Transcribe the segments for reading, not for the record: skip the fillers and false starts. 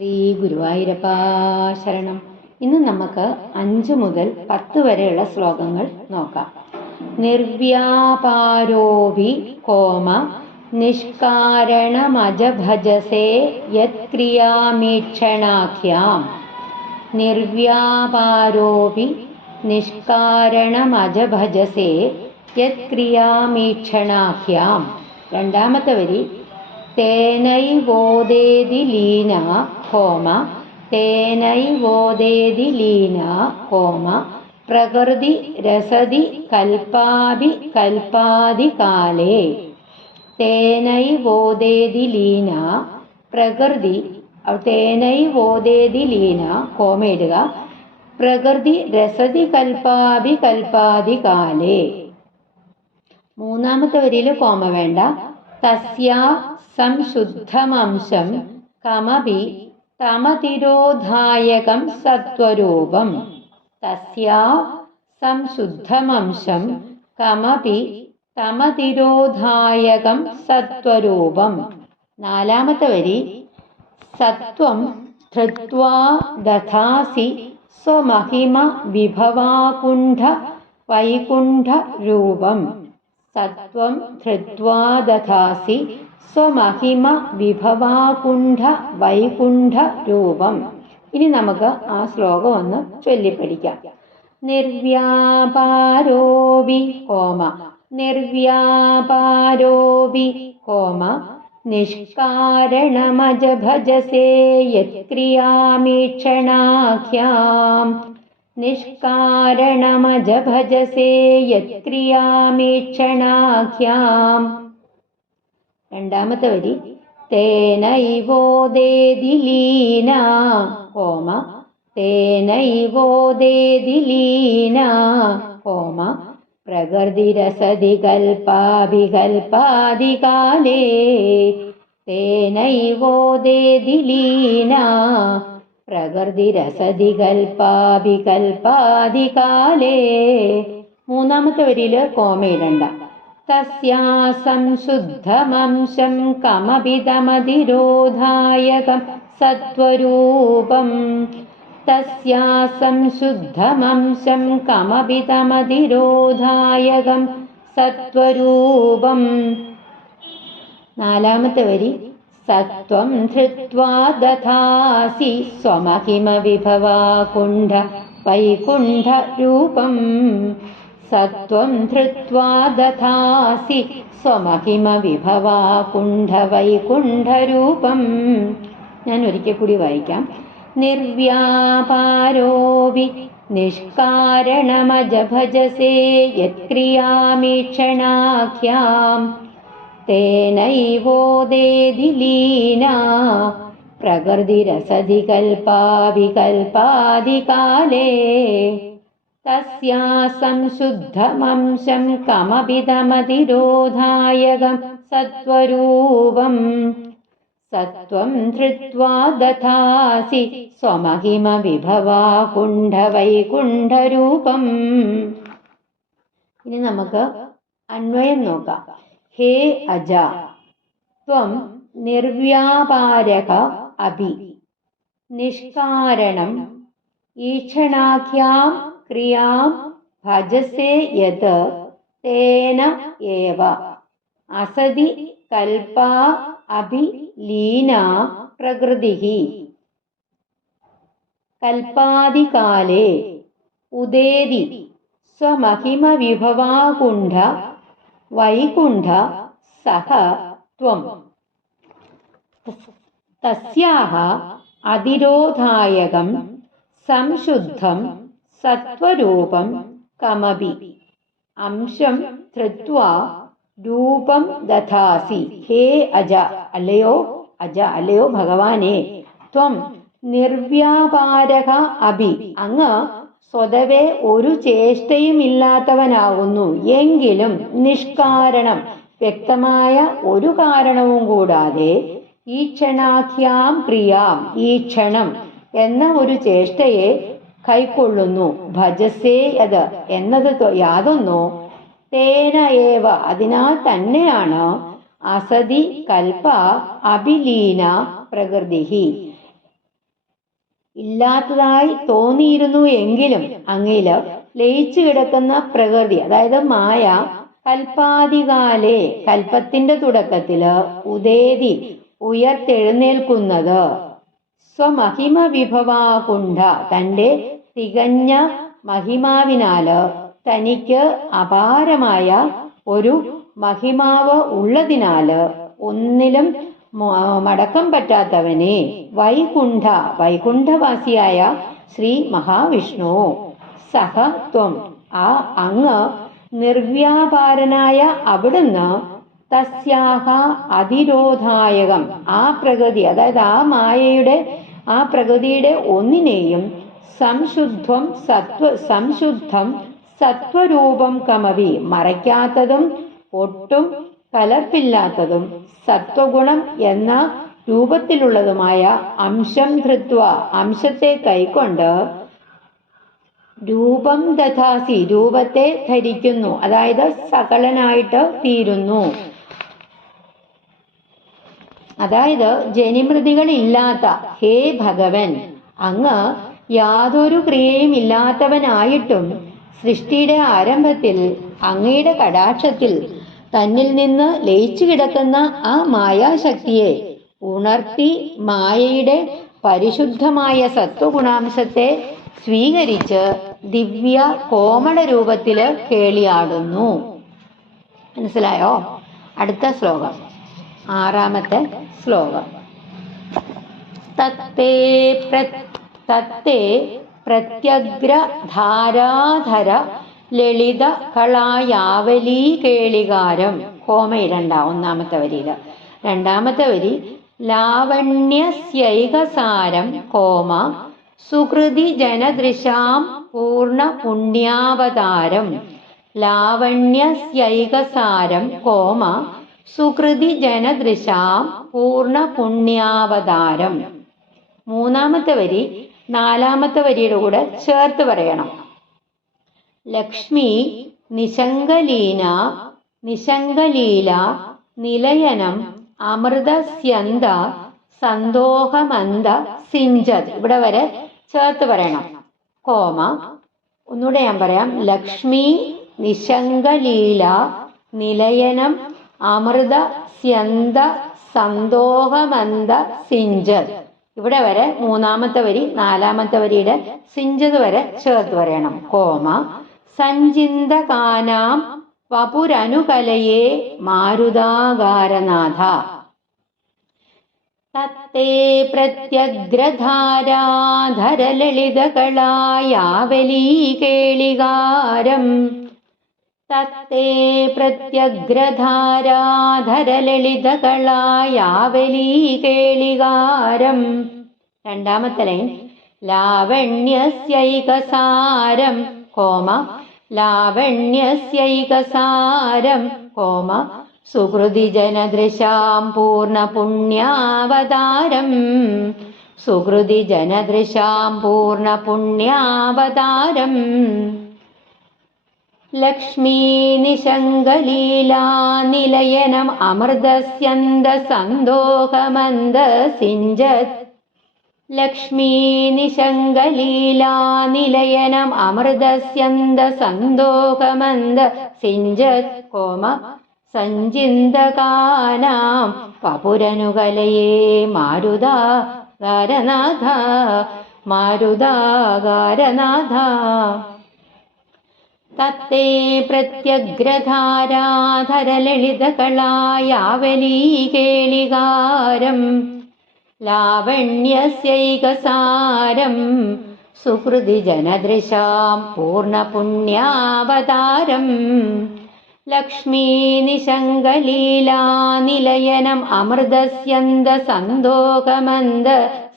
ശ്രീ ഗുരുവായൂരപ്പാ ശരണം. ഇന്ന് നമുക്ക് 5 മുതൽ 10 വരെയുള്ള ശ്ലോകങ്ങൾ നോക്കാം. നിർവ്യാപാരോപി കോമ നിഷ്കാരണമജ ഭജസേ യത്ക്രിയാമീക്ഷണാഖ്യാം. നിർവ്യാപാരോപി നിഷ്കാരണമജ ഭജസേ യത്ക്രിയാമീക്ഷണാഖ്യാം. രണ്ടാമത്തെ വരി തേനൈവോദേതി ലീന കോമ തേനൈവോദേതി ലീന കോമ പ്രകൃതി രസതി കൽപ്പാഭി കൽപ്പാദികാലേ. തേനൈവോദേതി ലീന പ്രകൃതി തേനൈവോദേതി ലീന കോമ ഇടുക. പ്രകൃതി രസതി കൽപ്പാഭി കൽപ്പാദികാലേ. മൂന്നാമത്തെ വരിയിൽ കോമ വേണ്ട. തസ്യാ സംശുദ്ധമംശം കമപി തമതിരോധായകം സത്വരൂപം. തസ്യാ സംശുദ്ധമംശം കമപി തമതിരോധായകം സത്വരൂപം. നാലാമത്തെ വരി സത്വം ധൃത്വാ ദധാസി സ്വമഹിമ വിഭവാകുണ്ഠ വൈകുണ്ഠ രൂപം. സത്വം ധൃത്വാ ദധാസി സ്വമഹിമ വിഭവാകുണ്ഠ വൈകുണ്ഠ രൂപം. ഇനി നമുക്ക് ആ ശ്ലോകം ഒന്ന് ചൊല്ലിപ്പഠിക്കാം. നിർവ്യാപാരോപി കോമ നിർവ്യാപാരോപി കോമ നിഷ്കാരണമജ ഭജസേ യത്ക്രിയാമീക്ഷണാഖ്യാം. നിഷ്കാരണമജ ഭജസേ യത്ക്രിയാമീക്ഷണാഖ്യാം. രണ്ടാമത്തെ വരി തേനൈവോദേതി ലീന കോമ തേനൈവോദേതി ലീന കോമ പ്രകൃതിരസതി കൽപ്പാഭി കൽപ്പാദികാലേ. തേനൈവോദേതി ലീന പ്രകൃതിരസതി കൽപ്പാഭി കൽപ്പാദികാലേ. മൂന്നാമത്തെ വരിയിൽ കോമ ഇടണ്ട. തസ്യാ സംശുദ്ധമംശം കമപി തമതിരോധായകം സത്വരൂപം. തസ്യാ സംശുദ്ധമംശം കമപി തമതിരോധായകം സത്വരൂപം. നാലാമത്തെ വരി സത്വം ധൃത്വാ ദധാസി സ്വമഹിമ വിഭവാകുണ്ഠ വൈകുണ്ഠ രൂപം. സത്വം ധൃത്വാ ദധാസി സ്വമഹിമ വിഭവാകുണ്ഠ വൈകുണ്ഠ രൂപം. ഞാൻ ഒരിക്കൽ കൂടി വായിക്കാം. നിർവ്യാപാരോപി നിഷ്കാരണമജ ഭജസേ യത്ക്രിയാമീക്ഷണാഖ്യാം. തേനൈവോദേതി ലീന പ്രകൃതിരസതി കൽപ്പാഭി കൽപ്പാദികാലേ. തസ്യാ സംശുദ്ധമംശം കമപി തമതിരോധായകം സത്വരൂപം. സത്വം ധൃത്വാ ദധാസി സ്വമഹിമ വിഭവാകുണ്ഠ വൈകുണ്ഠ രൂപം. ഇനി നമുക്ക് അന്വയം നോക്കാം. ഹേ അജ ത്വം നിർവ്യാപാരക അഭി നിഷ്കാരണം ഈക്ഷണാഖ്യാം ക്രിയാം ഭജസേ യത് തേന ഏവ അസതി കൽപ്പാ അഭി ലീന പ്രകൃതിഹി. കൽപ്പാദികാലേ ഉദേതി സ്വമഹിമ വിഭവാകുണ്ഠ വൈകുണ്ഠ സഹ ത്വം. തസ്യാഹ അതിരോധായകം സംശുദ്ധം സത്വരൂപം കമപി അംശം ധൃത്വാ രൂപം ദധാസി. ഹേ അജ അല്ലയോ അജ അല്ലയോ ഭഗവാനെ. ത്വം നിർവ്യാപാരക അഭി അങ്ങ് സ്വതവേ ഒരു ചേഷ്ടയുമില്ലാത്തവനാകുന്നു. എങ്കിലും നിഷ്കാരണം വ്യക്തമായ ഒരു കാരണവും കൂടാതെ ഈക്ഷണാഖ്യാം ക്രിയാം ഈക്ഷണം എന്ന ഒരു ചേഷ്ടയെ കൈക്കൊള്ളുന്നു. ഭജസേ അത് എന്നത് യാതൊന്നോ തേന ഏവ അതിനാൽ തന്നെയാണ് അസതി കൽപ്പ അഭിലീന പ്രകൃതി. ഇല്ലാത്തതായി തോന്നിയിരുന്നു എങ്കിലും അങ്ങില് ലയിച്ചു കിടക്കുന്ന പ്രകൃതി, അതായത് മായ, കൽപ്പാദികാലേ, കൽപ്പത്തിന്റെ തുടക്കത്തില് ഉദേതി, ഉയർത്തെഴുന്നേൽക്കുന്നത്, സ്വമഹിമ വിഭവാകുണ്ഠ, തന്റെ തികഞ്ഞ മഹിമാവിനാല്, തനിക്ക് അപാരമായ ഒരു മഹിമാവ് ഉള്ളതിനാല്, ഒന്നിലും മടക്കം പറ്റാത്തവനെ, വൈകുണ്ഠ, വൈകുണ്ഠവാസിയായ ശ്രീ മഹാവിഷ്ണു, സഹ ത്വം, ആ അങ്ങ്, നിർവ്യാപാരനായ അവിടുന്ന്, തസ്യാഹ അതിരോധായകം, ആ പ്രകൃതി, അതായത് ആ മായയുടെ, ആ പ്രകൃതിയുടെ ഒന്നിനെയും, സംശുദ്ധം സത്വരൂപം കമവി, മറയ്ക്കാത്തതും ഒട്ടും കലർപ്പില്ലാത്തതും സത്വഗുണം എന്ന രൂപത്തിലുള്ളതുമായ അംശം ധൃത്വ, അംശത്തെ കൈക്കൊണ്ട്, രൂപം ദധാസി, രൂപത്തെ ധരിക്കുന്നു, അതായത് സകലനായിട്ട് തീരുന്നു. അതായത് ജനിമൃതികളില്ലാത്ത ഹേ ഭഗവൻ, അങ്ങ് യാതൊരു ക്രിയയും ഇല്ലാത്തവനായിട്ടും സൃഷ്ടിയുടെ ആരംഭത്തിൽ അങ്ങയുടെ കടാക്ഷത്തിൽ തന്നിൽ നിന്ന് ലയിച്ചു കിടക്കുന്ന ആ മായാശക്തിയെ ഉണർത്തി മായയുടെ പരിശുദ്ധമായ സത്വഗുണാംശത്തെ സ്വീകരിച്ച് ദിവ്യ കോമള രൂപത്തില് കേളിയാടുന്നു. മനസ്സിലായോ? അടുത്ത ശ്ലോകം, 6ാമത്തെ ശ്ലോകം. തത്തേ പ്രത്യഗ്രധാരാധര ലളിത കളായാവലീ കേളികാരം. കോമയിടണ്ട 1ാമത്തെ വരിയില്. 2ാമത്തെ വരി, ലാവണ്യസ്യൈകസാരം കോമ സുകൃതി ജനദൃശാം പൂർണ്ണ പുണ്യാവതാരം. ലാവണ്യസ്യൈകസാരം കോമ സുകൃതി ജനദൃശാം പൂർണ്ണ പുണ്യാവതാരം. 3ാമത്തെ വരി 4ാമത്തെ വരിയുടെ കൂടെ ചേർത്ത് പറയണം. ലക്ഷ്മി നിശങ്കലീല നിലയനം അമൃതസ്യന്ത സന്തോഹമന്ത സിഞ്ചത്. ഇവിടെ വരെ ചേർത്ത് പറയണം. കോമ, ഒന്നുകൂടെ ഞാൻ പറയാം. ലക്ഷ്മി നിശങ്കലീല നിലയനം അമൃതസ്യന്ത സന്തോഹമന്ത സിഞ്ചത്. ഇവിടെ വരെ 3ാമത്തെ വരി 4ാമത്തെ വരിയുടെ സിഞ്ചത് വരെ ചേർത്ത് പറയണം. Comma, സഞ്ചിന്തകാനാം വപുരനുകലയേ മാരുതാകാരനാഥ. തത്തേ പ്രത്യഗ്രധാരാധരലളിതകളായാവലീ കേളികാരം. തത്തേ പ്രത്യഗ്രധാരാധരലളിതകളായാവലീ കേളികാരം. 2ാമത്തെ line, ലാവണ്യസ്യൈകസാരം comma ലാവണ്യസ്യൈകസാരം comma Sukriti ജനദൃശാം പൂർണ്ണ പുണ്യാവതാരം. സുകൃതി ജനദൃശാം പൂർണ്ണ പുണ്യാവതാരം. ലക്ഷ്മീ നിശങ്കലീലാ നിലയനം അമൃതസ്യന്ത സന്തോഹമന്ദ സിഞ്ചത്. ലക്ഷ്മീ നിശങ്കലീലാ നിലയനം അമൃതസ്യന്ത സന്തോഹമന്ദ സിഞ്ചത് കോമ സഞ്ചിന്തകാനാം വപുരനുകലയേ മാരുതാകാരനാഥ. മാരുതാകാരനാഥ. തത്തേ പ്രത്യഗ്രധാരാധരലളിതകളായാവലീ കേളികാരം. ലാവണ്യസ്യൈകസാരം സുകൃതി ജനദൃശാം പൂർണ്ണ പുണ്യാവതാരം. ലക്ഷ്മീ നിശങ്കലീലാ നിലയനം അമൃതസ്യന്ത സന്തോഹമന്ദ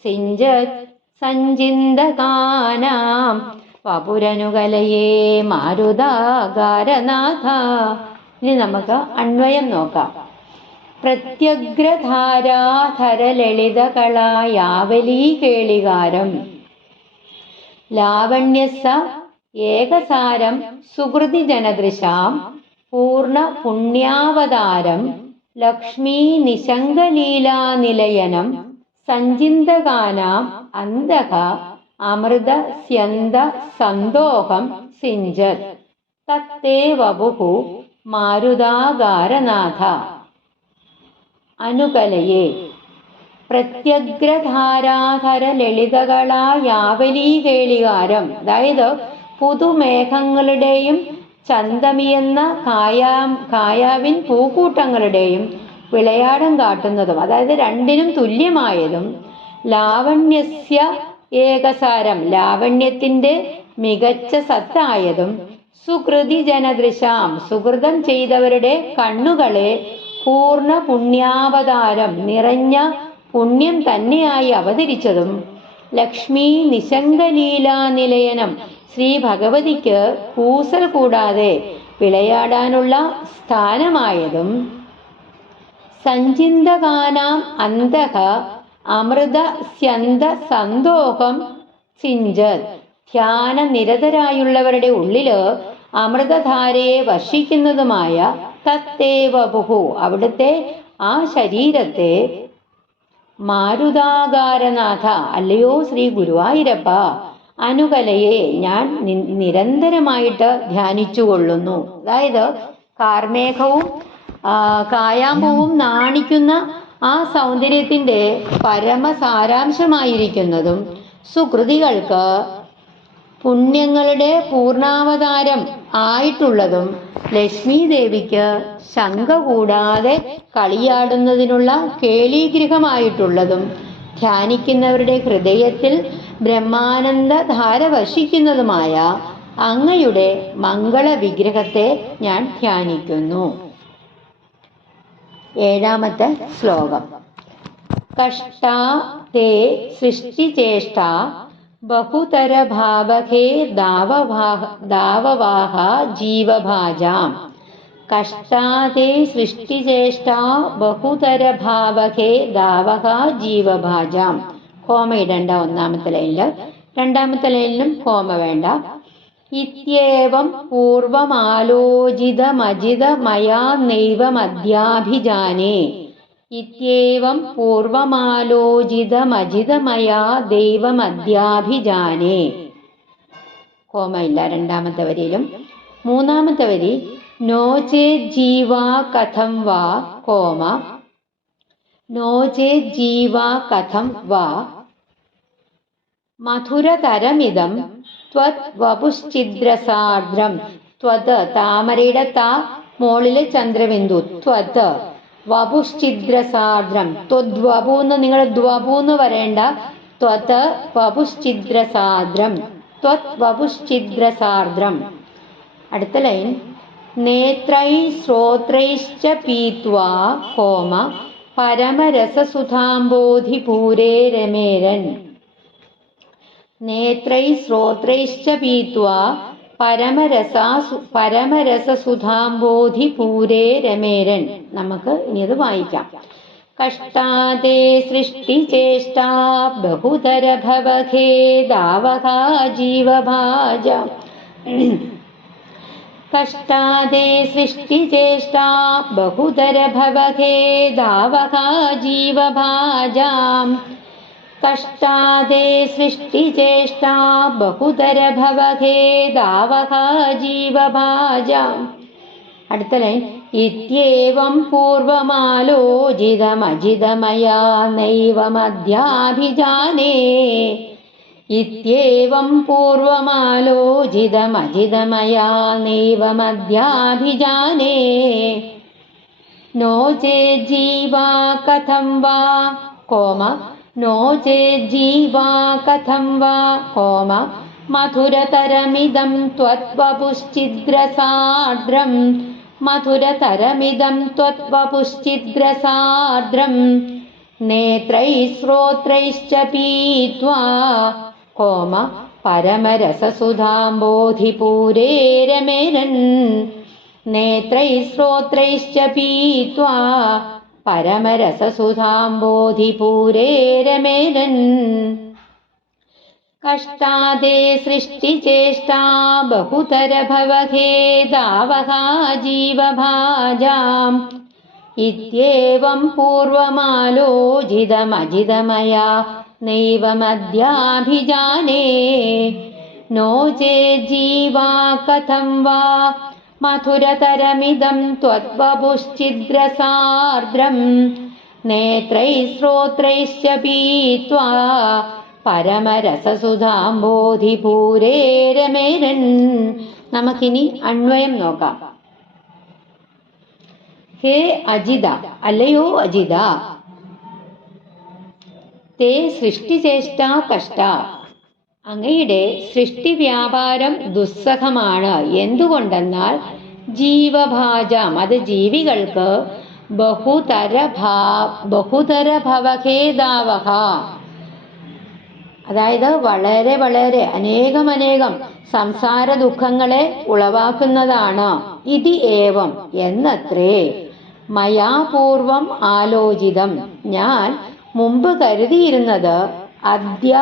സിഞ്ചത് സഞ്ചിന്തകാനാം വപുരനുകലയേ മാരുതാകാരനാഥ. ഇനി നമുക്ക് അന്വയം നോക്കാം. പ്രത്യഗ്രധാരാധരലളിതകളായാവലീ കേളികാരം. ലാവണ്യസ ഏകസാരം സുകൃതി ജനദൃശാം പൂർണ്ണ പുണ്യാവതാരം. ലക്ഷ്മീ നിശങ്കലീലാ നിലയനം സഞ്ചിന്തകാനാം അന്തഃ അമൃത സ്യന്ത സന്തോഷം സിഞ്ചത് തത്തേ വപുഃ മാരുതാകാരനാഥ അനുകലയെ. പ്രത്യഗ്രധാരാധര ലളിതകളായാവലീകേളികാരം, അതായത് പുതുമേഘങ്ങളുടെയും ചന്തമിയെന്ന കായാവിൻ പൂക്കൂട്ടങ്ങളുടെയും വിളയാടം കാട്ടുന്നതും, അതായത് രണ്ടിനും തുല്യമായതും, ലാവണ്യസ്യ ഏകസാരം, ലാവണ്യത്തിന്റെ മികച്ച സത്തായതും, സുകൃതി ജനദൃശാം, സുഹൃതം ചെയ്തവരുടെ കണ്ണുകളെ പൂർണ്ണ പുണ്യാവതാരം, നിറഞ്ഞ പുണ്യം തന്നെയായി അവതരിച്ചതും, ലക്ഷ്മി നിശങ്കലീലാനിലയനം, ശ്രീ ഭഗവതിക്ക് കൂസൽ കൂടാതെ വിളയാടാനുള്ള സ്ഥാനമായതും, സഞ്ചിന്തകാനാം അന്തഃ അമൃത സ്യന്ത സന്തോഷം സിഞ്ചത്, ധ്യാന നിരതരായുള്ളവരുടെ ഉള്ളില് അമൃതധാരയെ വർഷിക്കുന്നതുമായ തത്തേവ ബഹു, അവിടുത്തെ ആ ശരീരത്തെ, മാരുതാകാരനാഥ, അല്ലയോ ശ്രീ ഗുരുവായൂരപ്പ, അനുകലയെ ഞാൻ നിരന്തരമായിട്ട് ധ്യാനിച്ചുകൊള്ളുന്നു. അതായത് കാർമേഘവും കായാമ്പൂവും നാണിക്കുന്ന ആ സൗന്ദര്യത്തിന്റെ പരമസാരാംശമായിരിക്കുന്നതും, സുകൃതികൾക്ക് പുണ്യങ്ങളുടെ പൂർണ്ണാവതാരം ആയിട്ടുള്ളതും, ലക്ഷ്മി ദേവിക്ക് ശങ്ക കൂടാതെ കളിയാടുന്നതിനുള്ള കേളീഗൃഹമായിട്ടുള്ളതും, ധ്യാനിക്കുന്നവരുടെ ഹൃദയത്തിൽ ബ്രഹ്മാനന്ദ ധാര വർഷിക്കുന്നതുമായ അങ്ങയുടെ മംഗള വിഗ്രഹത്തെ ഞാൻ ധ്യാനിക്കുന്നു. 7ാമത്തെ ശ്ലോകം. കഷ്ടാ തേ സൃഷ്ടിചേഷ്ട ബഹുതര ഭാവകേ ദാവവാഹ ജീവഭാജാം. കഷ്ടാതേ സൃഷ്ടിചേഷ്ടാ ബഹുതര ഭാവകേ ദാവഹ ജീവഭാജാം. കോമ ഇടണ്ട 1ാമത്തെ ലൈനില്, 2ാമത്തെ ലൈനിലും കോമ വേണ്ട. ഇത്യേവം പൂർവമാലോചിതമജിത മയാ നൈവമദ്യാഭിജാനേ. ഇത്യേവം പൂർവമാലോചിതമജിതമയാ ദൈവമദ്യാഭിജാനേ. കോമ ഇല്ല 2ാമത്തെ വരിയിലും. 3ാമത്തെ വരി നോചേ ജീവാ കഥം വാ, കോമ, നോചേ ജീവാ കഥം വാ മധുരതരമിതം ത്വത് വപുശ്ചിദ്രസാർദ്രം. ത്വത് താമരയുടെ താ, മോളിലെ ചന്ദ്രബിന്ദു, ത്വത് വപുശ്ചിദ്രസാർദ്രം. ത്വദ്വപൂന്ന് നിങ്ങൾ ദ്വപൂന്ന് വരേണ്ട, ത്വത് വപുശ്ചിദ്രസാർദ്രം, ത്വത് വപുശ്ചിദ്രസാർദ്രം. അടുത്ത ലൈൻ നേത്രൈ ശ്രോത്രൈശ്ച പീത്വാ, കോമ, പരമരസസുധാംബോധിപൂരേ രമേരൻ. നേത്രൈ ശ്രോത്രൈശ്ച പീത്വാ പരമരസസുധാംബോധിപൂരേ രമേരൻ. നമുക്ക് ഇനി അത് വായിക്കാം. കഷ്ടാതേ സൃഷ്ടിചേഷ്ടാ ബഹുതര ഭവഖേ ദാവഹാ ജീവഭാജാം. കഷ്ടാതേ സൃഷ്ടിചേഷ്ടാ ബഹുതര ഭവഖേ ദാവഹാ ജീവഭാജാം. കഷ്ടാതേ സൃഷ്ടിചേഷ്ടാ ബഹുതര ഭവഖേ ദാവഹാ ജീവഭാജാം. അടുത്ത ലൈൻ ഇത്യേവം പൂർവമാലോചിതമജിതമയാ നൈവമദ്യാഭിജാനേ. ഇത്യേവം പൂർവമാലോചിതമജിതമയാ നൈവമദ്യാഭിജാനേ. നോ ചേത് ജീവാ കഥം വാ, കോമ, നോ ചേത് ജീവാ കഥം വാ, കോമ, മധുരതരമിദം ത്വദ്വപുശ്ചിദ്രസാർദ്രം. മധുരതരമിദം ത്വദ്വപുശ്ചിദ്രസാർദ്രം. നേത്രൈ ശ്രോത്രൈശ്ച പീത്വാ, കോമ, പരമരസസുധാംബോധിപൂരേ രമേരൻ. നേത്രൈ ശ്രോത്രൈശ്ച പീത്വാ പരമരസസുധാംബോധിപൂരേ രമേരൻ. കഷ്ടാതേ സൃഷ്ടിചേഷ്ടാ ബഹുതര ഭവഖേ ദാവഹാ ജീവഭാജാം. ഇത്യേവം പൂർവമാലോചിതമജിതമയാ നൈവമദ്യാഭിജാനേ നോ ചേജ്ജീവാ കഥം വാ മധുരതരമിദം ത്വദ്വപുശ്ചിദ്രസാർദ്രം നേത്രൈഃ ശ്രോത്രൈശ്ച പീത്വാ പരമരസസുധാംബോധിപൂരേരമേരൻ. നമുക്കിനി അന്വയം നോക്കാം. ഹേ അജിത, അല്ലയോ അജിത, തേ സൃഷ്ടിചേഷ്ട കഷ്ട, അങ്ങയുടെ സൃഷ്ടി വ്യാപാരം ദുസ്സഹമാണ്. എന്തുകൊണ്ടെന്നാൽ ജീവഭാജം, അത് ജീവികൾക്ക് ബഹുതര ഭവഖേദാവഹ, അതായത് വളരെ വളരെ അനേകം സംസാര ദുഃഖങ്ങളെ ഉളവാക്കുന്നതാണ്. ഇതി ഏവം, എന്നത്രേ മയാ പൂർവം ആലോചിതം, ഞാൻ മുമ്പ് കരുതിയിരുന്നത്. അദ്യ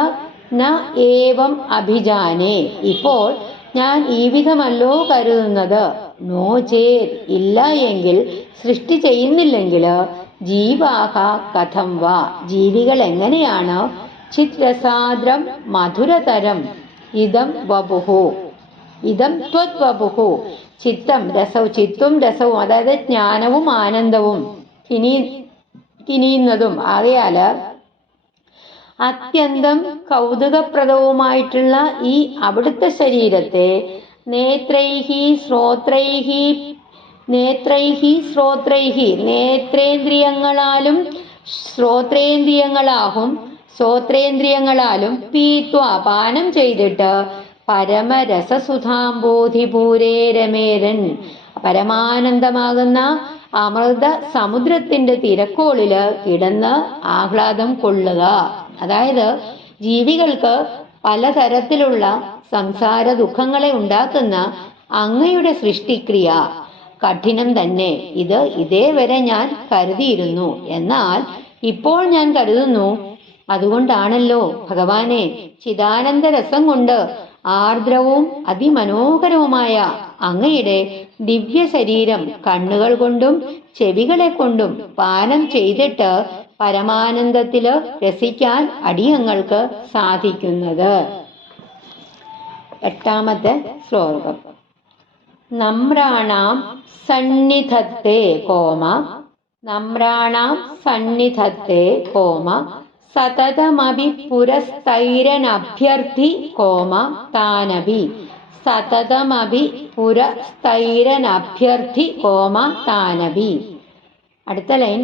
ന ഏവം അഭിജാനേ, ഇപ്പോൾ ഞാൻ ഈ വിധമല്ലോ കരുതുന്നത്. നോ ചേത്, ഇല്ല എങ്കിൽ, സൃഷ്ടി ചെയ്യുന്നില്ലെങ്കിൽ, ജീവാഹ കഥം വാ, ജീവികൾ എങ്ങനെയാണ്, ചിത്രസാദ്രം മധുരതരം ഇതം വപുഹു, ഇതം ത്വദ്വപുഹു, ചിത്തം രസവും, ചിത്തും രസവും, അതായത് ജ്ഞാനവും ആനന്ദവും കിനിയുന്നതും ആകയാല് അത്യന്തം കൗതുകപ്രദവുമായിട്ടുള്ള ഈ അവിടുത്തെ ശരീരത്തെ നേത്രൈഹി ശ്രോത്രൈഹി നേത്രേന്ദ്രിയങ്ങളാലും ശ്രോത്രേന്ദ്രിയങ്ങളാലും പീത്വ പാനം ചെയ്തിട്ട് പരമരസസുധാംബോധിപൂരേരമേരൻ, പരമാനന്ദമാകുന്ന അമൃത സമുദ്രത്തിന്റെ തിരക്കോളില് കിടന്ന് ആഹ്ലാദം കൊള്ളുക. അതായത് ജീവികൾക്ക് പലതരത്തിലുള്ള സംസാര ദുഃഖങ്ങളെ ഉണ്ടാക്കുന്ന അങ്ങയുടെ സൃഷ്ടിക്രിയ കഠിനം തന്നെ. ഇത് ഇതേവരെ ഞാൻ കരുതിയിരുന്നു, എന്നാൽ ഇപ്പോൾ ഞാൻ കരുതുന്നു. അതുകൊണ്ടാണല്ലോ ഭഗവാനെ, ചിദാനന്ദ രസം കൊണ്ട് ആർദ്രവും അതിമനോഹരവുമായ അങ്ങയുടെ ദിവ്യ ശരീരം കണ്ണുകൾ കൊണ്ടും ചെവികളെ കൊണ്ടും പാനം ചെയ്തിട്ട് പരമാനന്ദത്തില് രസിക്കാൻ അടിയങ്ങൾക്ക് സാധിക്കുന്നത്. 8ാമത്തെ ശ്ലോകം. നമ്രാണാം സന്നിധത്തെ കോമ സതതമഭി പുരസ്തൈരനഭ്യർത്ഥി താനഭി. അടുത്ത ലൈൻ.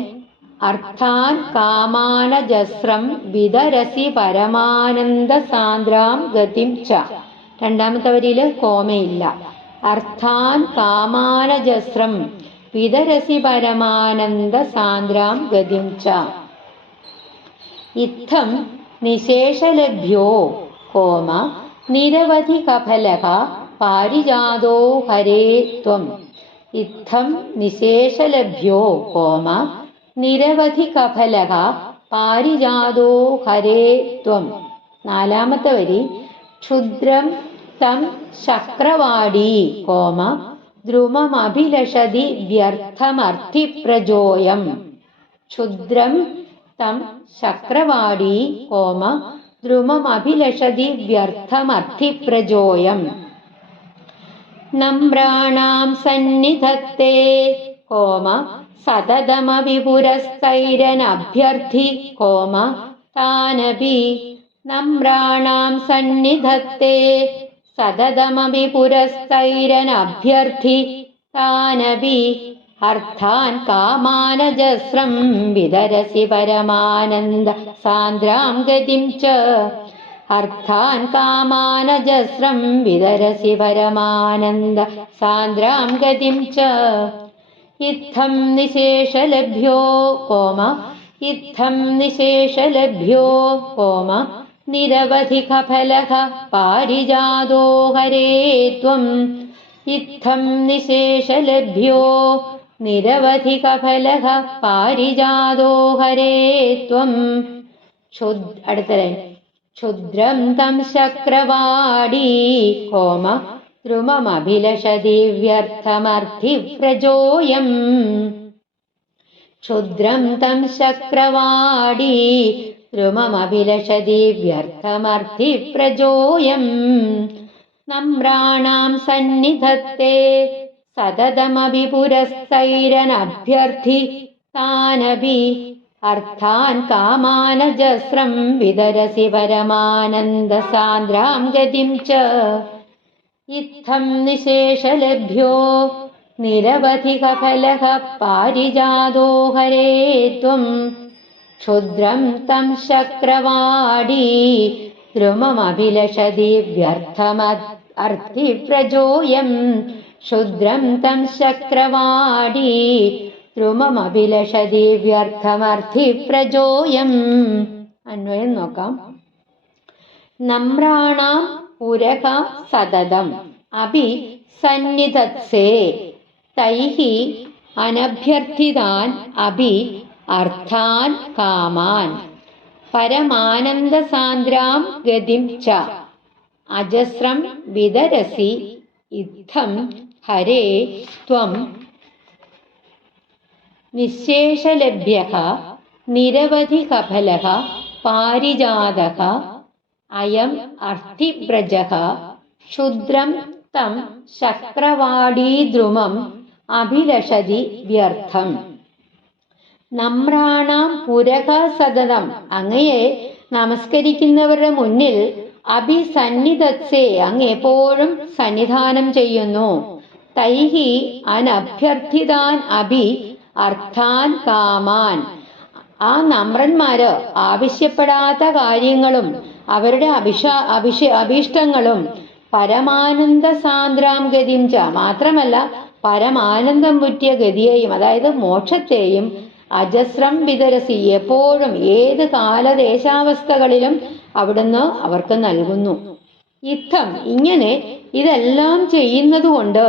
അർത്ഥാൻ കാമാനജസ്രം വിതരസി പരമാനന്ദ സാന്ദ്രാം ഗതിം ച. 2ാമത്തെ വരിയില് കോമയില്ല. അർത്ഥാൻ കാമാനജസ്രം വിതരസി പരമാനന്ദ സാന്ദ്രാം ഗതിം ച. ഇത്തം നിശേഷലഭ്യോ നിരവധി കഫലഃ പാരിജാതോ ഹരേ ത്വം. ഇത്തം നിശേഷലഭ്യോ നിരവധി കഫലഃ പാരിജാതോ ഹരേ ത്വം. 4ാമത്തെ വരി. ക്ഷുദ്രം തം ശക്രവാടീ ദ്രുമമഭിലഷതി വ്യർത്ഥമർത്ഥിപ്രജോയം. ക്ഷുദ്രം തം ശക്രവാടീ ദ്രുമമഭിലഷതി വ്യർത്ഥമർത്ഥിപ്രജോയം. നമ്രാണാം സന്നിധത്തെ സതതമഭി പുരസ്തൈരനഭ്യർത്ഥി താനഭി. നമ്രാണാം സന്നിധത്തെ സതതമഭി പുരസ്തൈരനഭ്യർത്ഥി താനഭി. അർത്ഥാൻ കാമാനജസ്രം വിതരസി പരമാനന്ദ സാന്ദ്രാം ഗതിം ച. അർത്ഥാൻ കാമാനജസ്രം വിതരസി പരമാനന്ദ സാന്ദ്രാം ഗതിം ച. ഇത്തം നിശേഷലഭ്യോ നിരവധി കഫലഃ പാരിജാതോ ഹരേ ത്വം. ഇത്തം നിശേഷലഭ്യോ നിരവധി കഫലഃ പാരിജാതോ ഹരേ ത്വം. അടുത്ത ലൈൻ. ക്ഷുദ്രം തം ശക്രവാടീ ദ്രുമമഭിലഷതി വ്യർത്ഥമർത്ഥിപ്രജോയം. ക്ഷുദ്രം തം ശക്രവാടി ദ്രുമമഭിലഷതി വ്യർത്ഥമർത്ഥി പ്രജോയം നമ്രാണാം സന്നിധത്തെ സതതമഭി പുരസ്തൈരനഭ്യർത്ഥി താനഭി അർത്ഥാൻ കാമാനജസ്രം വിതരസി പരമാനന്ദസാന്ദ്രാം ഗതിം ച ഇത്തം നിശേഷലഭ്യോ നിരവധികഫലഃ പാരിജാതോ ഹരേ ത്വം ക്ഷുദ്രം തം ശക്രവാടി ദ്രുമമഭിലഷതി വ്യർത്ഥമർത്ഥി പ്രജോയം ക്ഷുദ്രം തം ശക്രവാടി ദ്രുമമഭിലഷതി വ്യർത്ഥമർത്ഥി പ്രജോയം. അന്വയം നോക്കാം. നമ്രാണാം പുരഃ സതതം അഭി സന്നിധത്സേ തൈഹി അനഭ്യർത്ഥിതാൻ അഭി അർത്ഥാൻ കാമാൻ പരമാനന്ദസാന്ദ്രാം ഗതിം ച അജസ്രം വിതരസി ഇത്തം ഹരേ ത്വം നിശേഷലഭ്യഃ നിരവധികഫലഃ പാരിജാതഃ അയം അർത്ഥിവ്രജഃ ക്ഷുദ്രം തം ശക്രവാടീദ്രുമം അഭിലഷതി വ്യർത്ഥം. നമ്രാണാം പുരഃ സതതം അങ്ങയെ നമസ്കരിക്കുന്നവരുടെ മുന്നിൽ അഭിസന്നിധത്സേ അങ്ങ് എപ്പോഴും സന്നിധാനം ചെയ്യുന്നു. തൈഹി അനഭ്യർത്ഥിതാൻ അഭി അർത്ഥാൻ കാമാൻ ആ നമ്രന്മാര് ആവശ്യപ്പെടാത്ത കാര്യങ്ങളും അവരുടെ അഭീഷ്ടങ്ങളും പരമാനന്ദ സാന്ദ്രാം ഗതിം ച മാത്രമല്ല പരമാനന്ദം പുറ്റിയ ഗതിയെയും അതായത് മോക്ഷത്തെയും അജസ്രം വിതരസി എപ്പോഴും ഏത് കാലദേശാവസ്ഥകളിലും അവിടുന്ന് അവർക്ക് നൽകുന്നു. ഇത്തം ഇങ്ങനെ ഇതെല്ലാം ചെയ്യുന്നതുകൊണ്ട്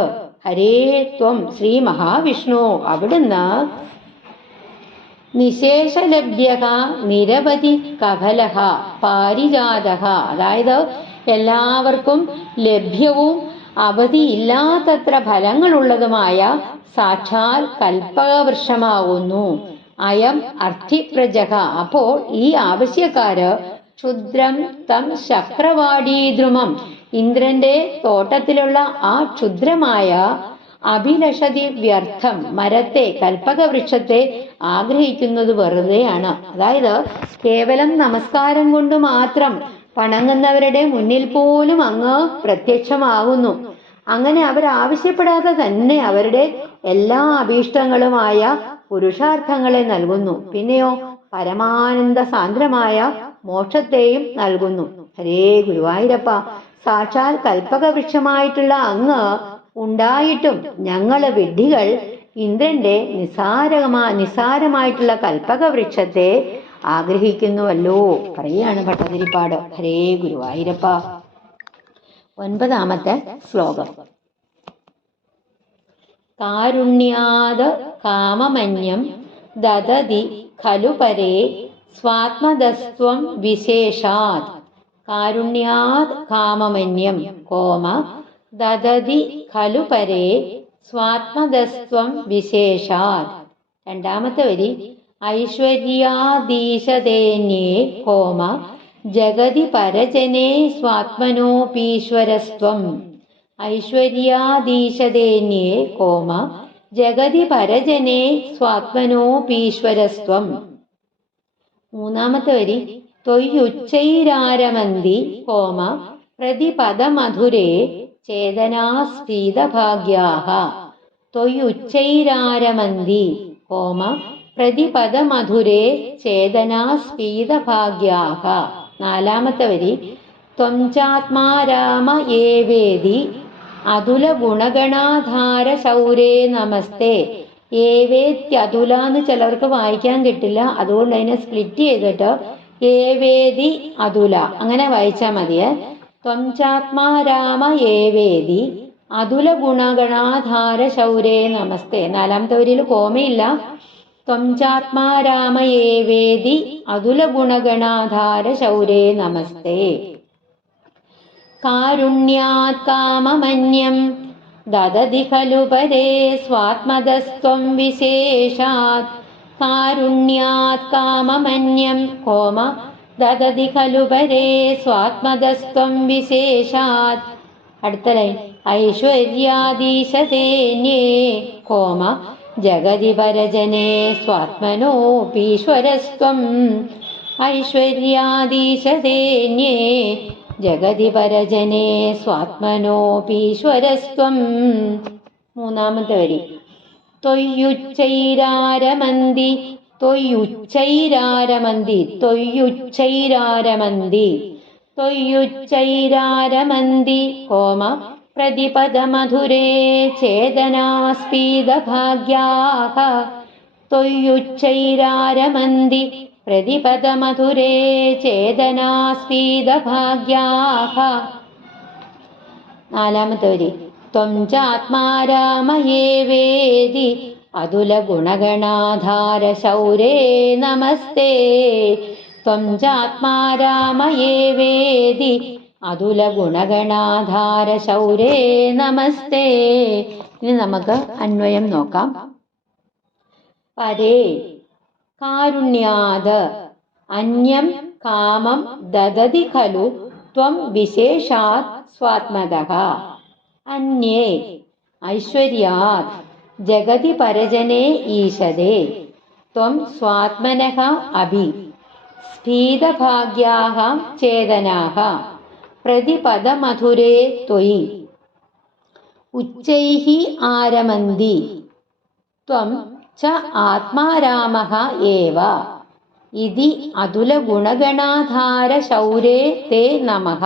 ഹരേ ത്വം ശ്രീ മഹാവിഷ്ണു അവിടുന്ന് നിശേഷലഭ്യഃ നിരവധി കഫലഃ പാരിജാതഃ അതായത് എല്ലാവർക്കും ലഭ്യവും അവധിയില്ലാത്തത്ര ഫലങ്ങളുള്ളതുമായ സാക്ഷാൽ കൽപ്പകവൃക്ഷമാകുന്നു. അയം അർത്ഥിപ്രജഃ അപ്പോൾ ഈ ആവശ്യക്കാര് ക്ഷുദ്രം തം ശക്രവാടീദ്രുമം ഇന്ദ്രന്റെ തോട്ടത്തിലുള്ള ആ ക്ഷുദ്രമായ അഭിലഷതി വ്യർത്ഥം മരത്തെ കൽപ്പകവൃക്ഷത്തെ ആഗ്രഹിക്കുന്നത് വെറുതെയാണ്. അതായത് കേവലം നമസ്കാരം കൊണ്ട് മാത്രം വണങ്ങുന്നവരുടെ മുന്നിൽ പോലും അങ്ങ് പ്രത്യക്ഷമാകുന്നു. അങ്ങനെ അവരാവശ്യപ്പെടാതെ തന്നെ അവരുടെ എല്ലാ അഭീഷ്ടങ്ങളുമായ പുരുഷാർത്ഥങ്ങളെ നൽകുന്നു. പിന്നെയോ പരമാനന്ദ സാന്ദ്രമായ മോക്ഷത്തെയും നൽകുന്നു. ഹരേ ഗുരുവായൂരപ്പ സാക്ഷാൽ കൽപ്പകവൃക്ഷമായിട്ടുള്ള അങ്ങ് ഉണ്ടായിട്ടും ഞങ്ങള് വിഡ്ഢികൾ ഇന്ദ്രന്റെ നിസാരമായിട്ടുള്ള കൽപ്പകവൃക്ഷത്തെ ആഗ്രഹിക്കുന്നുവല്ലോ പറയാണ് ഭട്ടതിരിപ്പാട്. ഹരേ ഗുരുവായൂരപ്പ. 9ാമത്തെ ശ്ലോകം. കാരുണ്യാത് കാമമന്യം ദദതി ഖലു പരേ സ്വാത്മദസ്ത്വം വിശേഷാത്. കാരുണ്യാത് കാമമന്യം കോമ ദദതി ഖലു പരേ സ്വാത്മദസ്ത്വം വിശേഷാത്. 2ാമത്തെ വരി ഐശ്വര്യാദീശതേന്യേ കോമ ജഗതി പരജനേ സ്വാത്മനോപീശ്വരസ്ത്വം. ഐശ്വര്യാദീശതേന്യേ കോമ ജഗതി പരജനേ സ്വാത്മനോപീശ്വരസ്ത്വം. 3ാമത്തെ വരി ത്വയ്യുച്ചൈരാരമന്തി കോമ പ്രതിപദമധുരേ ചേതനാസ്ഫീതഭാഗ്യാഃ. ത്വയ്യുച്ചൈരാരമന്തി കോമ പ്രതിപദമധുരേ ചേതനാസ്ഫീതഭാഗ്യാഃ. 4ാമത്തെ വരി ത്വം ചാത്മാ രാമ ഏവേദി അതുല ഗുണഗണാധാര ശൗരേ നമസ്തേ. ഏവേത്യതുല എന്ന് ചിലർക്ക് വായിക്കാൻ കിട്ടില്ല, അതുകൊണ്ട് അതിനെ സ്പ്ലിറ്റ് ചെയ്തിട്ട് ഏവേദി അതുല അങ്ങനെ വായിച്ചാൽ മതിയെ. ത്വം ചാത്മാ രാമ ഏവേദി അതുല ഗുണഗണാധാര ശൗരേ നമസ്തേ. 4ാമത്തെ വരിയിൽ കോമയില്ല. ത്വം ചാത്മാ രാമ ഏവേദി അതുല ഗുണഗണാധാര ശൗരേ നമസ്തേ. കാരുണ്യാത് കാമമന്യം ദദതി ഖലു പരേ സ്വാത്മദസ്ത്വം വിശേഷാത്. കാരുണ്യാത് കാമമന്യം കോമ ദദതി ഖലു പരേ സ്വാത്മതസ്ത്വം വിശേഷാത്. അടുത്ത ലൈൻ ഐശ്വര്യാദീശതേന്യേ കോമ ജഗതി പരജനേ സ്വാത്മനോപീശ്വരസ്ത്വം. ഐശ്വര്യാദീശതേന്യേ ജഗതി പരജനേ സ്വാത്മനോപീശ്വരസ്ത്വം. മൂന്നാമത്തെ വരി തൊയ്യുച്ചൈരാരമന്തി തൊയ്യുച്ചൈരാരമന്തി തൊയ്യുച്ചൈരാരമന്തി തൊയ്യുച്ചൈരാരമന്തി കോമ പ്രതിപദമധുരേ ചേതനാസ്പീതഭാഗ്യാഃ. തൊയ്യുച്ചൈരാരമന്തി പ്രതിപദമധുരേ ചേതനാസ്പീതഭാഗ്യാഃ. നാലാമത്തെ വരി ത്വം ചാത്മാരാമയേ വേദി അതുല ഗുണഗണാധാര ശൗരേ നമസ്തേ. ത്വം ചാത്മാരാമയേ വേദി അതുല ഗുണഗണാധാര ശൗരേ നമസ്തേ. ഇനി നമുക്ക് അന്വയം നോക്കാം. പരേ കാരുണ്യാത് അന്യം കാമം ദദതി ഖലു ത്വം വിശേഷാത് സ്വാത്മതഃ. അന്യേ ഐശ്വര്യാത് ജഗതി പരജനേ ഈശതേ ത്വം സ്വാത്മനഃ അഭി സ്ഫീതഭാഗ്യാഃ ചേതനാഃ പ്രതിപദമധുരേ ത്വയി ഉച്ചൈഃ ആരമന്തി ത്വം ച ആത്മാരാമഃ ഏവ ഇതി അതുലഗുണഗണാധാര ശൗരേ തേ നമഃ.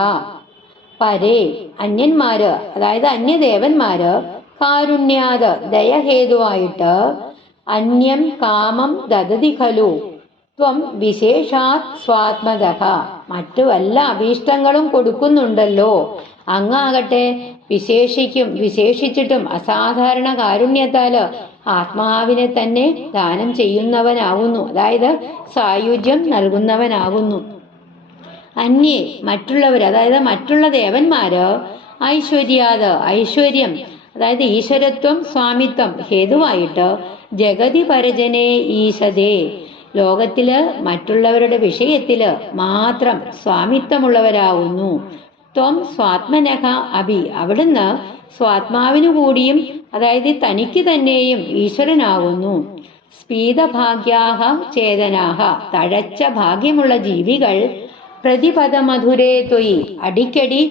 പരേ അന്യന്മാര്, അതായത് അന്യദേവന്മാര്, കാരുണ്യാത് ദയഹേതുവായിട്ട്, അന്യം കാമം ദദതി ഖലു ത്വം വിശേഷാത് സ്വാത്മതഃ മറ്റു വല്ല അഭീഷ്ടങ്ങളും കൊടുക്കുന്നുണ്ടല്ലോ, അങ്ങാകട്ടെ വിശേഷിച്ചിട്ടും അസാധാരണ കാരുണ്യത്താല് ആത്മാവിനെ തന്നെ ദാനം ചെയ്യുന്നവനാകുന്നു, അതായത് സായുജ്യം നൽകുന്നവനാകുന്നു. അന്യേ മറ്റുള്ളവർ, അതായത് മറ്റുള്ള ദേവന്മാര്, ഐശ്വര്യാത് ഐശ്വര്യം, അതായത് ഈശ്വരത്വം സ്വാമിത്വം ഹേതുവായിട്ട്, ജഗതി പരജനേ ഈശതേ ലോകത്തില് മറ്റുള്ളവരുടെ വിഷയത്തില് മാത്രം സ്വാമിത്വമുള്ളവരാകുന്നു. ത്വം സ്വാത്മനഃ അഭി അവിടുന്ന് സ്വാത്മാവിനു കൂടിയും, അതായത് തനിക്ക് തന്നെയും ഈശ്വരനാകുന്നു. സ്ഫീതഭാഗ്യാഃ ചേതനാഃ തഴച്ച ഭാഗ്യമുള്ള ജീവികൾ, പ്രതിപദമധുരേ ത്വയി അടിക്കടി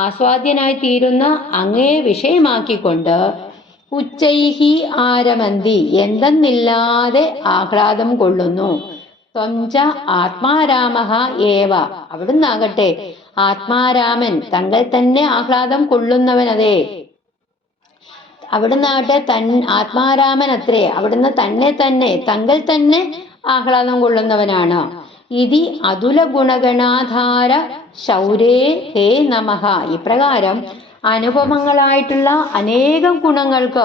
ആസ്വാദ്യനായി തീരുന്ന അങ്ങേ വിഷയമാക്കിക്കൊണ്ട്, ഉച്ചൈഃ ആരമന്തി എന്തെന്നില്ലാതെ ആഹ്ലാദം കൊള്ളുന്നു. ത്വം ച ആത്മാരാമഃ ഏവ അവിടുന്നാകട്ടെ ആത്മാരാമൻ തങ്ങൾ തന്നെ ആഹ്ലാദം കൊള്ളുന്നവനതേ. അവിടുന്നാകട്ടെ ആത്മാരാമൻ അത്രേ, അവിടുന്ന് തന്നെ തങ്ങൾ തന്നെ ആഹ്ലാദം കൊള്ളുന്നവനാണ്. ഇതി അതുല ഗുണഗണാധാര ശൗരേ ഹേ നമഃ ഇപ്രകാരം അനുപമങ്ങളായിട്ടുള്ള അനേകം ഗുണങ്ങൾക്ക്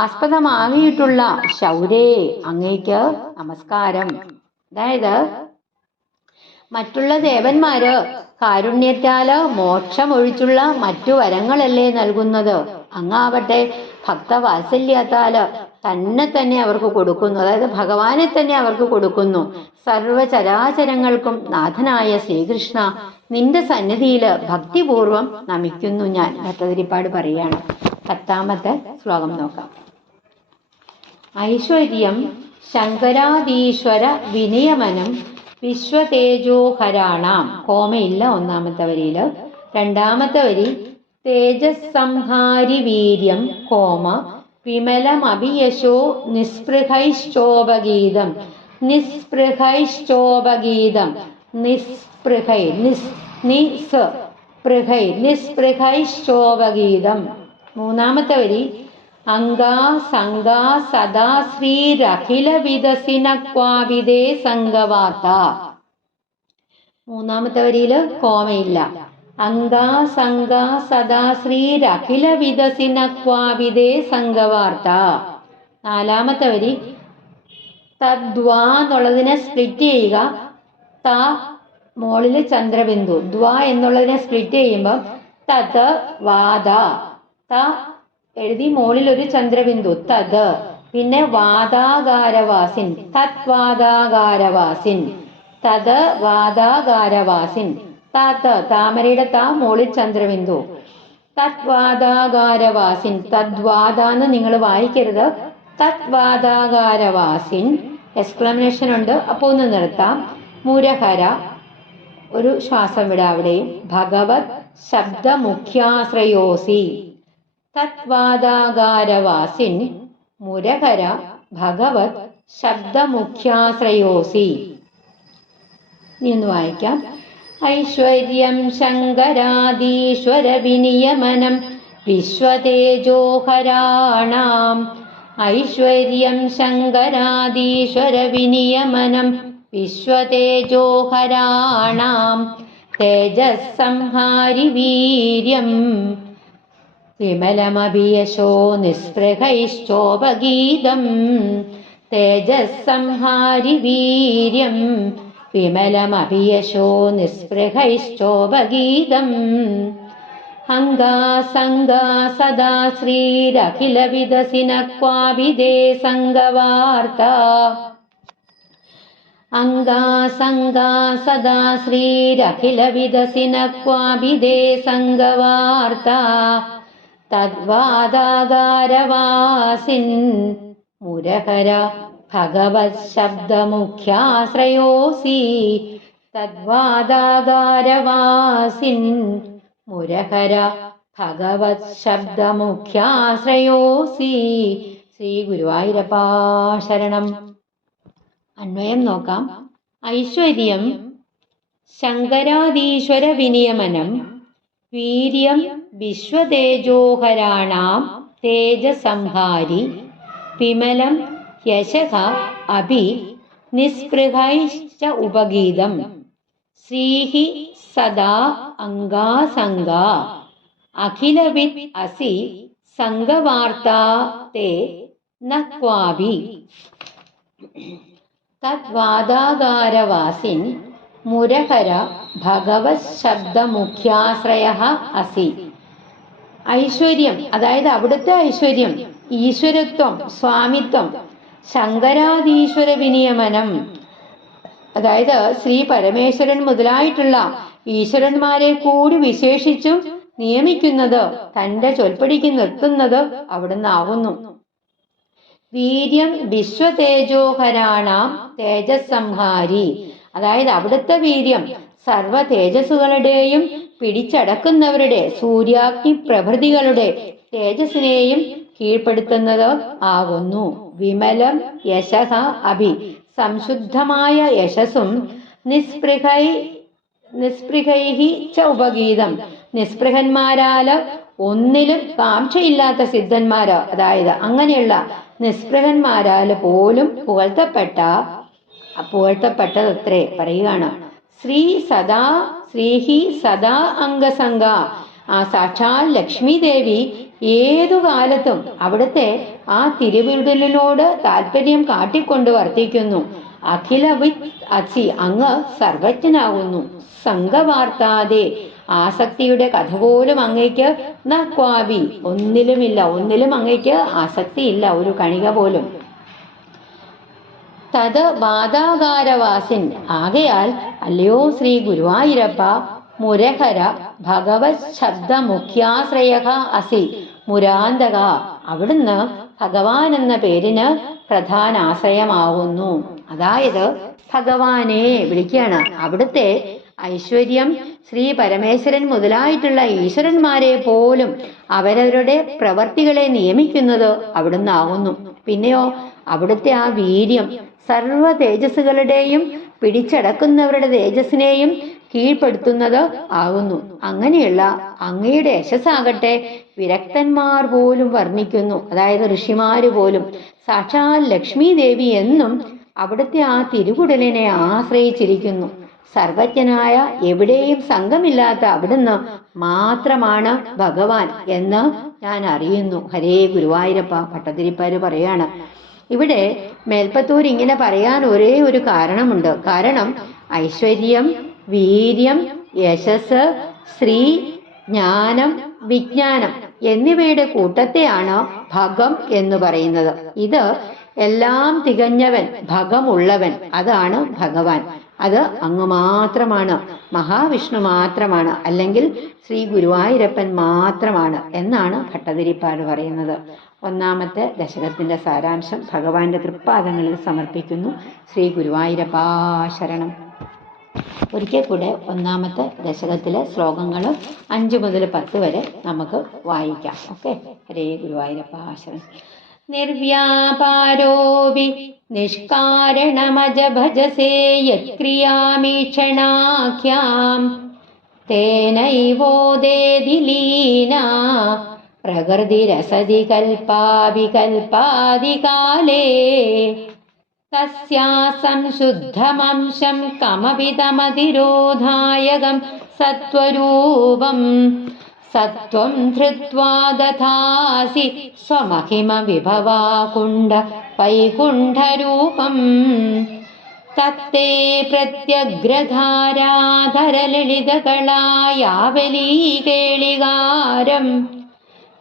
ആസ്പദമാകിയിട്ടുള്ള ശൗരേ അങ്ങേക്ക് നമസ്കാരം. അതായത് മറ്റുള്ള ദേവന്മാര് കാരുണ്യത്താല് മോക്ഷമൊഴിച്ചുള്ള മറ്റു വരങ്ങളല്ലേ നൽകുന്നത്, അങ്ങാവട്ടെ ഭക്തവാത്സല്യത്താല് തന്നെ അവർക്ക് കൊടുക്കുന്നു, അതായത് ഭഗവാനെ തന്നെ അവർക്ക് കൊടുക്കുന്നു. സർവചരാചരങ്ങൾക്കും നാഥനായ ശ്രീകൃഷ്ണ, നിന്റെ സന്നിധിയില് ഭക്തിപൂർവം നമിക്കുന്നു ഞാൻ. ഭട്ടതിരിപ്പാട് പറയാണ്. 10ാമത്തെ ശ്ലോകം നോക്കാം. ഐശ്വര്യം ശങ്കരാദീശ്വര വിനിയമനം വിശ്വതേജോഹരാണാം. കോമയില്ല 1ാമത്തെ വരിയില്. 2ാമത്തെ വരി തേജസ് സംഹാരി വീര്യം കോമ വിമലമഭിയശോ നിസ്പൃഹൈശ്ചോപഗീതം. നിസ്പൃഹൈശ്ചോപഗീതം നിസ്പൃഹൈശ്ചോപഗീതം. 3ാമത്തെ വരി അംഗാ സംഗാ സദാ ശ്രീരഖില വിദസിന ക്വാവിദേ സംഗവാർത്ത. 3ാമത്തെ വരിയില് കോമയില്ല. അംഗാ സംഗാ സദാ ശ്രീരഖില വിദസിന ക്വാവിദേ സംഗവാർത്ത. 4ാമത്തെ വരി തദ്വാ എന്നുള്ളതിനെ സ്പ്ലിറ്റ് ചെയ്യുക. ത മോളില് ചന്ദ്രബിന്ദു, ദ്വാ എന്നുള്ളതിനെ സ്പ്ലിറ്റ് ചെയ്യുമ്പോൾ തത് വാദ, ത എഴുതി മോളിൽ ഒരു ചന്ദ്രബിന്ദു, തത്. പിന്നെ വാതാകാരവാസിൻ, തത് വാതാകാരവാസിൻ, തത് വാതാകാരവാസിൻ, താത്ത് താമരയുടെ താ മോളിൽ ചന്ദ്രബിന്ദു, തത് വാതാകാരവാസിൻ, തദ്വാദാന്ന് നിങ്ങൾ വായിക്കരുത്, തത് വാതാകാരവാസിൻ എക്സ്ക്ലമേഷൻ ഉണ്ട്, അപ്പോൾ ഒന്ന് നിർത്താം. മുരഹര ഒരു ശ്വാസം വിടാം അവിടെയും. ഭഗവത് ശബ്ദമുഖ്യാശ്രയോസി, തത്വാദാകാരവാസിൻ മുരഹര ഭഗവത് ശബ്ദമുഖ്യാശ്രയോസി. ഇനി ഒന്ന് വായിക്കാം. ഐശ്വര്യം ശങ്കരാദീശ്വര വിനിയമനം വിശ്വതേജോഹരാണാം, ഐശ്വര്യം ശങ്കരാദീശ്വര വിനിയമനം വിശ്വതേജോഹരാണാം, തേജസ്സംഹാരി വീര്യം വിമലമഭിയശോ നിസ്പൃഹൈശ്ചോപഗീതം, തേജസ്സംഹാരി വീര്യം വിമലമഭിയശോ നിസ്പൃഹൈശ്ചോപഗീതം, അംഗാസംഗാ സദാ ശ്രീരഖില വിദസിന ക്വാഭിദേ സംഗവാർത്ത, അംഗാസംഗാ സദാ ശ്രീരഖില വിദസിന ക്വാഭിദേ സംഗവാർത്ത, തദ്വാദാകാരവാസിൻ മുരഹര ഭഗവത് ശബ്ദമുഖ്യാശ്രയോസി, തദ്വാദാകാരവാസിൻ മുരഹര ഭഗവത് ശബ്ദമുഖ്യാശ്രയോസി. ശ്രീ ഗുരുവായൂരപ്പാ ശരണം. അന്വയം നോക്കാം. ഐശ്വര്യം ശങ്കരാദീശ്വര വിനിയമനം വീര്യം വിശ്വതേജോഹരാണാം തേജസംഹാരി വിമലം യശഃ അഭി നിസ്പൃഹൈശ്ച ഉപഗീതം, ശ്രീഹി സദാ അംഗാസംഗാ അഖിലവിദ് അസി സംഗവാർത്താ തേ ന ക്വാഭി, തദ്വാദാകാരവാസിൻ മുരഹര ഭഗവത് ശബ്ദമുഖ്യാശ്രയഃ അസി. ഐശ്വര്യം അതായത് അവിടുത്തെ ഐശ്വര്യം, ഈശ്വരത്വം, സ്വാമിത്വം, ശങ്കരാദീശ്വര വിനിയമനം അതായത് ശ്രീ പരമേശ്വരൻ മുതലായിട്ടുള്ള ഈശ്വരന്മാരെ കൂടി വിശേഷിച്ചു നിയമിക്കുന്നത്, തന്റെ ചൊൽപ്പടിക്ക് നിർത്തുന്നത് അവിടുന്ന് ആവുന്നു. വീര്യം വിശ്വതേജോഹരാണാം തേജസ്സംഹാരി അതായത് അവിടുത്തെ വീര്യം സർവ തേജസ്സുകളുടെയും പിടിച്ചടക്കുന്നവരുടെ സൂര്യാഗ്നി പ്രഭൃതികളുടെ തേജസ്സിനെയും കീഴ്പ്പെടുത്തുന്നത് ആകുന്നു. വിമലം യശഃ അഭി സംശുദ്ധമായ യശസ്സും നിസ്പൃഹൈഹി ച ഉപഗീതം നിസ്പൃഹന്മാരാല് ഒന്നിലും കാംക്ഷയില്ലാത്ത സിദ്ധന്മാര് അതായത് അങ്ങനെയുള്ള നിസ്പൃഹന്മാരാല് പോലും പുകഴ്ത്തപ്പെട്ടതത്രേ പറയുകയാണ്. ശ്രീഹി സദാ അംഗസംഗ ആ സാക്ഷാൽ ലക്ഷ്മി ദേവി ഏതു കാലത്തും അവിടുത്തെ ആ തിരുവിടലിനോട് താല്പര്യം കാട്ടിക്കൊണ്ട് വർത്തിക്കുന്നു. അഖിലവിദ് അസി അങ്ങ് സർവജ്ഞനാകുന്നു. സംഘവാർത്താതെ ആസക്തിയുടെ കഥ പോലും അങ്ങയ്ക്ക് ന ക്വാബി ഒന്നിലുമില്ല, ഒന്നിലും അങ്ങയ്ക്ക് ആസക്തിയില്ല ഒരു കണിക പോലും. തത് ബാധാകാരവാസിൻ ആകയാൽ അല്ലയോ ശ്രീ ഗുരുവായൂരപ്പ മുരഹര ഭഗവത് ശബ്ദമുഖ്യാശ്രയഃ അസി മുരാന്തക അവിടുന്ന് ഭഗവാൻ എന്ന പേരിന് പ്രധാനാശ്രയമാവുന്നു. അതായത് ഭഗവാനെ വിളിക്കുകയാണ്. അവിടുത്തെ ഐശ്വര്യം ശ്രീ പരമേശ്വരൻ മുതലായിട്ടുള്ള ഈശ്വരന്മാരെ പോലും അവരവരുടെ പ്രവർത്തികളെ നിയമിക്കുന്നത് അവിടുന്ന് ആകുന്നു. പിന്നെയോ അവിടുത്തെ ആ വീര്യം സർവ തേജസ്സുകളുടെയും പിടിച്ചടക്കുന്നവരുടെ തേജസ്സിനെയും കീഴ്പ്പെടുത്തുന്നത് ആകുന്നു. അങ്ങനെയുള്ള അങ്ങയുടെ യശസ്സാകട്ടെ വിരക്തന്മാർ പോലും വർണ്ണിക്കുന്നു. അതായത് ഋഷിമാര് പോലും. സാക്ഷാൽ ലക്ഷ്മി ദേവി എന്നും അവിടുത്തെ ആ തിരുകുടലിനെ ആശ്രയിച്ചിരിക്കുന്നു. സർവജ്ഞനായ എവിടെയും സംഘമില്ലാത്ത അവിടുന്ന് മാത്രമാണ് ഭഗവാൻ എന്ന് ഞാൻ അറിയുന്നു. ഹരേ ഗുരുവായൂരപ്പ. ഭട്ടതിരിപ്പാര് പറയാണ്. ഇവിടെ മേൽപ്പത്തൂർ ഇങ്ങനെ പറയാൻ ഒരേ ഒരു കാരണമുണ്ട്. കാരണം ഐശ്വര്യം, വീര്യം, യശസ്, ശ്രീ, ജ്ഞാനം, വിജ്ഞാനം എന്നിവയുടെ കൂട്ടത്തെയാണ് ഭഗം എന്ന് പറയുന്നത്. ഇത് എല്ലാം തികഞ്ഞവൻ, ഭഗമുള്ളവൻ, അതാണ് ഭഗവാൻ. അത് അങ്ങ് മാത്രമാണ്, മഹാവിഷ്ണു മാത്രമാണ്, അല്ലെങ്കിൽ ശ്രീ ഗുരുവായൂരപ്പൻ മാത്രമാണ് എന്നാണ് ഭട്ടതിരിപ്പാട് പറയുന്നത്. ഒന്നാമത്തെ ദശകത്തിന്റെ സാരാംശം ഭഗവാന്റെ തൃപ്പാദങ്ങളിൽ സമർപ്പിക്കുന്നു. ശ്രീ ഗുരുവായൂരപ്പാ ശരണം. ഒരിക്കൽ കൂടെ ഒന്നാമത്തെ ദശകത്തിലെ ശ്ലോകങ്ങൾ 5 മുതൽ 10 വരെ നമുക്ക് വായിക്കാം. ഓക്കെ. ഹരേ ഗുരുവായൂരപ്പാ ശരണം. നിർവ്യാപാരോപി നിഷ്കാരണമജ ഭജസേ യത്ക്രിയാമീക്ഷണാഖ്യാം തേനൈവോദേതി ലീനാ പ്രകൃതിരസതി കൽപ്പാവികൽപ്പാദികാലേ തസ്യാ സംശുദ്ധമംശം കമപി തമതിരോധായകം സത്വരൂപം സത്വം ധൃത്വാ ദധാസി സ്വമഹിമ വിഭവാകുണ്ഠ വൈകുണ്ഠരൂപം തത്തേ പ്രത്യഗ്രധാരാധരലളിതകളായാവലീകേളികാരം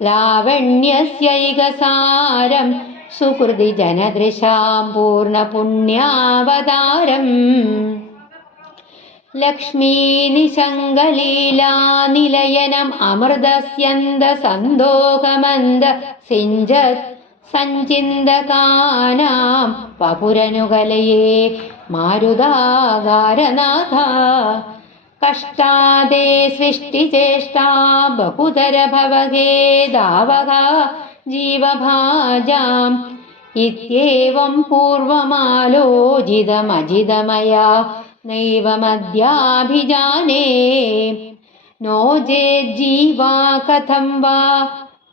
ലാവണ്യസ്യൈകസാരം സുകൃതി ജനദൃശാം പൂർണ്ണപുണ്യാവതാരം ലക്ഷ്മീനിശങ്കലീലാനിലയനം അമൃതസ്യന്ദ സന്തോകമന്ദ സിഞ്ചത് സഞ്ചിന്തകാനാം വപുരനുകലയേ മാരുതാകാരനാഥ കഷ്ടാദേ സൃഷ്ടിചേഷ്ടാ ബഹുതര ഭവഗേദാവക ജീവഭാജാം ഇത്യേവം പൂർവമാലോചിതമജിതമയാ നൈവമദ്യാഭിജാനേ നോ ചേജ്ജീവാ കഥം വാ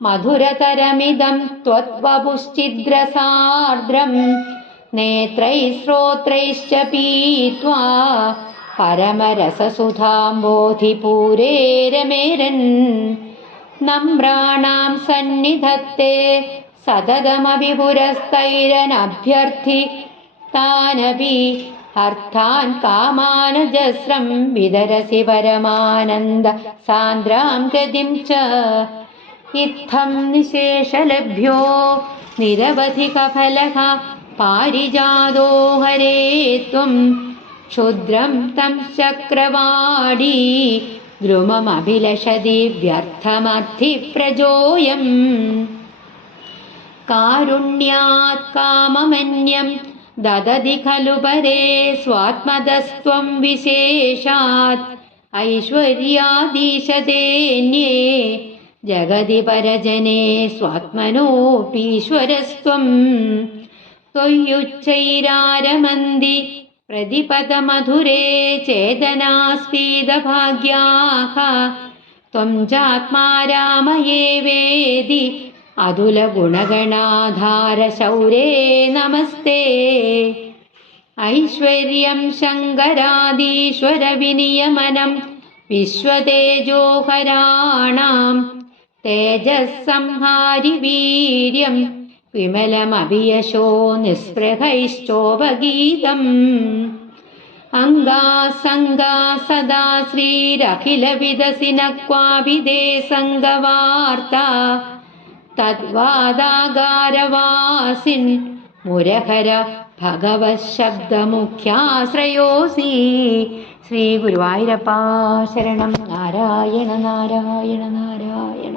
മധുരതരമിദം ത്വദ്വപുശ്ചിദ്രസാർദ്രം നേത്രൈः ശ്രോത്രൈശ്ച പീത്വാ പരമരസസുധാംബോധിപൂരേ രമേരൻ നമ്രാണാം സന്നിധത്തെ സതതമപി പുരസ്തൈരനഭ്യർത്ഥി താനപി അർത്ഥാൻ കാമാനജസ്രം വിതരസി പരമാനന്ദ സാന്ദ്രാം ഗതിം ച ഇത്തം നിശേഷലഭ്യോ നിരവധികഫലഃ പാരിജാതോ ഹരേ ത്വം ക്ഷുദ്രം തം ചക്രവാടീ ദ്രുമമഭിലഷതി വ്യർത്ഥമർത്ഥിപ്രജോയം കാരുണ്യാത് കാമമന്യം ദദതി ഖലു പരേ സ്വാത്മതസ്ത്വം വിശേഷാത് ഐശ്വര്യാദീശതേന്യേ ജഗതി പരജനേ സ്വാത്മനോപീശ്വരസ്ത്വം ത്വയ്യുച്ചൈരാരമന്തി പ്രതിപദമധുരേ ചേതനാസ്ഫീതഭാഗ്യാഃ ത്വം ചാത്മാ രാമയേ വേദി അതുലഗുണഗണാധാരശൗരേ നമസ്തേ ഐശ്വര്യം ശങ്കരാദീശ്വരവിനിയമനം വിശ്വതേജോഹരാണാം തേജസ്സംഹാരി വീര്യം വിമലമഭിയശോ നിസ്പൃഹൈശ്ചോപഗീതം അംഗാസംഗാ സദാ ശ്രീരഖിലവിദസിന ക്വാഭിദേ സംഗവാർത്ത തദ്വാദാകാരവാസിൻ മുരഹര ഭഗവത് ശബ്ദമുഖ്യാശ്രയോസി. ശ്രീ ഗുരുവായൂരപ്പാ ശരണം. നാരായണ നാരായണ നാരായണ.